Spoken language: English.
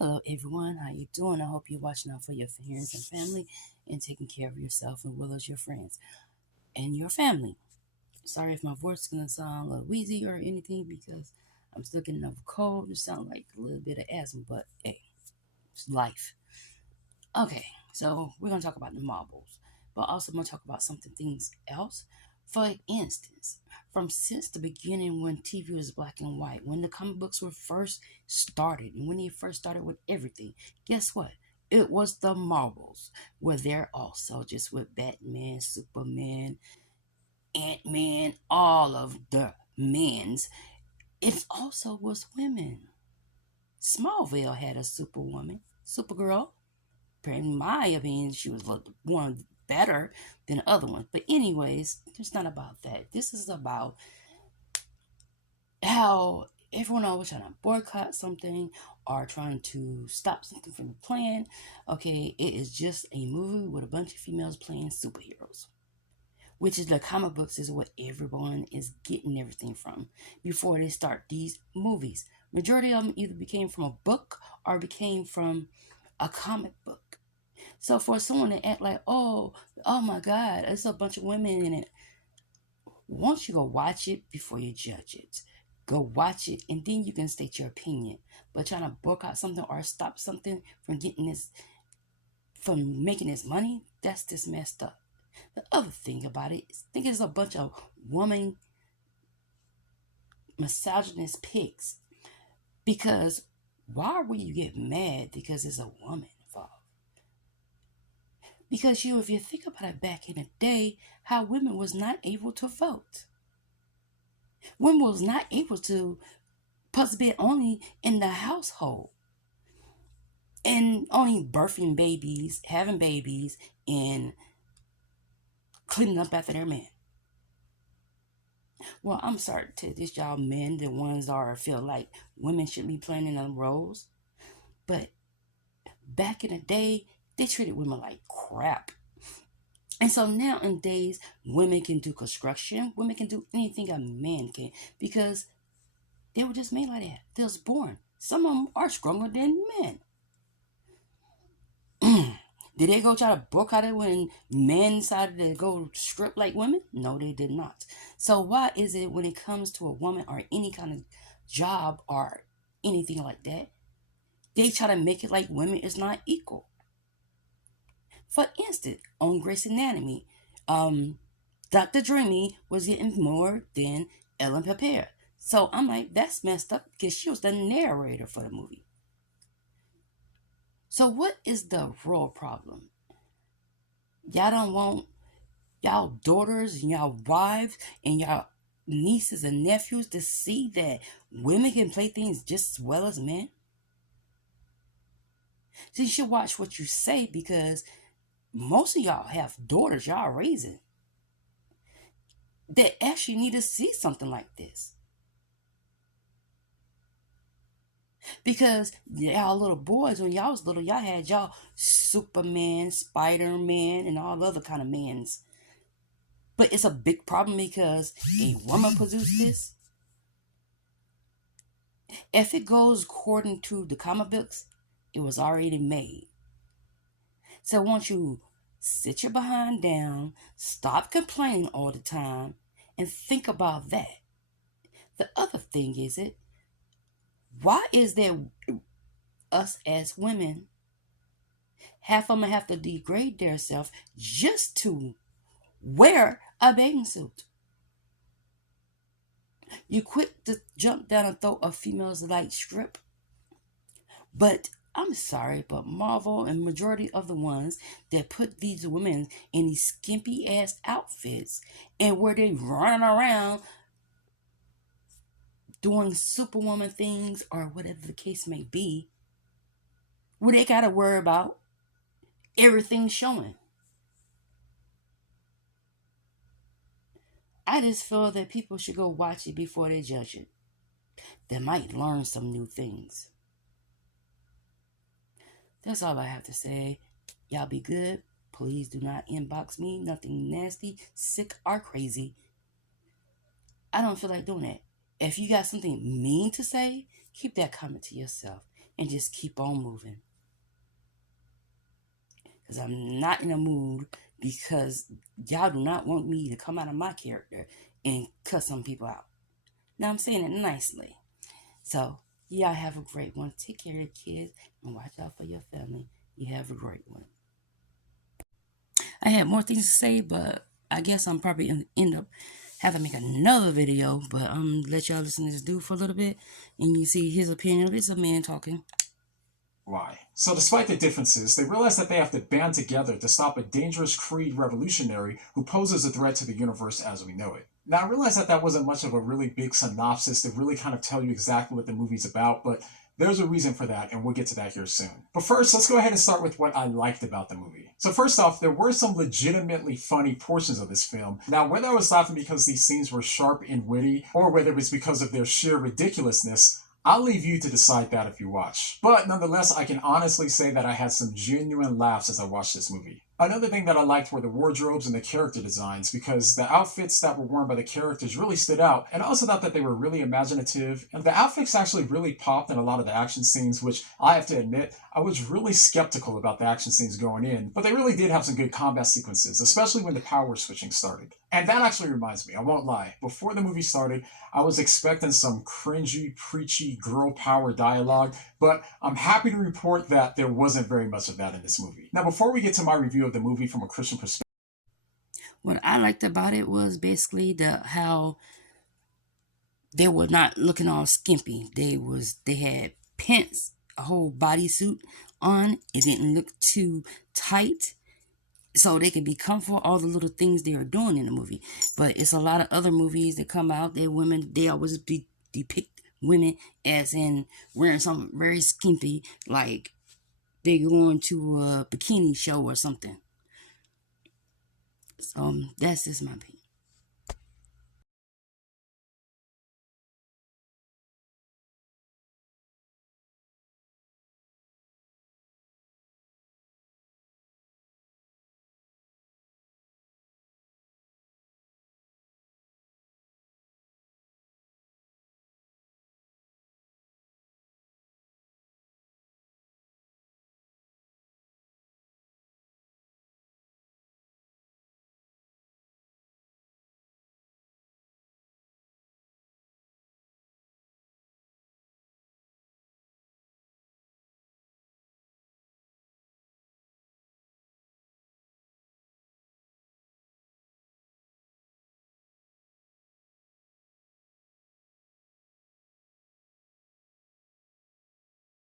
Hello everyone, how you doing? I hope you're watching out for your friends and family and taking care of yourself as well as your friends and your family. Sorry if my voice is gonna sound a little wheezy or anything because I'm still getting over cold. It sounds like a little bit of asthma, but hey, it's life. Okay, so we're gonna talk about the marbles, but also gonna talk about something things else. For instance, from since the beginning when TV was black and white, when the comic books were first started, and when they first started with everything, guess what? It was the marbles were there also, just with Batman, Superman, Ant Man, all of the men's. It also was women. Smallville had a superwoman, Supergirl. In my opinion, she was one better than the other ones. But anyways, it's not about that. This is about how everyone always trying to boycott something or trying to stop something from the plan. Okay, it is just a movie with a bunch of females playing superheroes. Which is the comic books is what everyone is getting everything from before they start these movies. Majority of them either became from a book or became from a comic book. So for someone to act like, oh my God, it's a bunch of women in it. Once you go watch it before you judge it, go watch it and then you can state your opinion. But trying to boycott something or stop something from getting this, from making this money, that's just messed up. The other thing about it is, I think it's a bunch of woman misogynist pigs. Because why would you get mad because there's a woman involved? Because if you think about it back in the day, how women was not able to vote. Women was not able to participate only in the household. And only birthing babies, having babies, and cleaning up after their man. Well, I'm sorry to this y'all men, the ones that are feel like women should be playing in them roles. But back in the day, they treated women like crap. And so nowadays, women can do construction. Women can do anything a man can because they were just made like that. They was born. Some of them are stronger than men. Did they go try to boycott it when men decided to go strip like women? No, they did not. So why is it when it comes to a woman or any kind of job or anything like that, they try to make it like women is not equal? For instance, on Grey's Anatomy, Dr. Dreamy was getting more than Ellen Pepper. So I'm like, that's messed up because she was the narrator for the movie. So what is the real problem? Y'all don't want y'all daughters and y'all wives and y'all nieces and nephews to see that women can play things just as well as men? So you should watch what you say because most of y'all have daughters y'all raising that actually need to see something like this. Because y'all little boys, when y'all was little, y'all had y'all Superman, Spider-Man, and all the other kind of mans. But it's a big problem because a woman produced this. If it goes according to the comic books, it was already made. So once you sit your behind down, stop complaining all the time, and think about that. The other thing is why is there us as women, half of them have to degrade themselves just to wear a bathing suit? You quit to jump down and throw a female's light strip. But I'm sorry, but Marvel and majority of the ones that put these women in these skimpy ass outfits and where they running around doing superwoman things or whatever the case may be, where they gotta worry about everything showing. I just feel that people should go watch it before they judge it. They might learn some new things. That's all I have to say. Y'all be good. Please do not inbox me. Nothing nasty, sick, or crazy. I don't feel like doing that. If you got something mean to say, keep that comment to yourself. and just keep on moving. Because I'm not in a mood because y'all do not want me to come out of my character and cut some people out. Now I'm saying it nicely. So, y'all have a great one. Take care of your kids and watch out for your family. You have a great one. I had more things to say, but I guess I'm probably going to end up having to make another video. But I'm let y'all listen to this dude for a little bit, and you see his opinion. It's a man talking. Why? So despite the differences, they realize that they have to band together to stop a dangerous Kree revolutionary who poses a threat to the universe as we know it. Now, I realize that wasn't much of a really big synopsis to really kind of tell you exactly what the movie's about, but there's a reason for that, and we'll get to that here soon. But first, let's go ahead and start with what I liked about the movie. So first off, there were some legitimately funny portions of this film. Now, whether I was laughing because these scenes were sharp and witty, or whether it was because of their sheer ridiculousness, I'll leave you to decide that if you watch. But nonetheless, I can honestly say that I had some genuine laughs as I watched this movie. Another thing that I liked were the wardrobes and the character designs, because the outfits that were worn by the characters really stood out, and I also thought that they were really imaginative, and the outfits actually really popped in a lot of the action scenes, which I have to admit, I was really skeptical about the action scenes going in, but they really did have some good combat sequences, especially when the power switching started. And that actually reminds me, I won't lie, before the movie started, I was expecting some cringy, preachy girl power dialogue, but I'm happy to report that there wasn't very much of that in this movie. Now, before we get to my review of the movie from a Christian perspective, what I liked about it was basically how they were not looking all skimpy. They had pants, a whole bodysuit on. It didn't look too tight, so they can be comfortable. All the little things they are doing in the movie. But it's a lot of other movies that come out. They always depict women as in wearing something very skimpy, like they going to a bikini show or something. So that's just my opinion.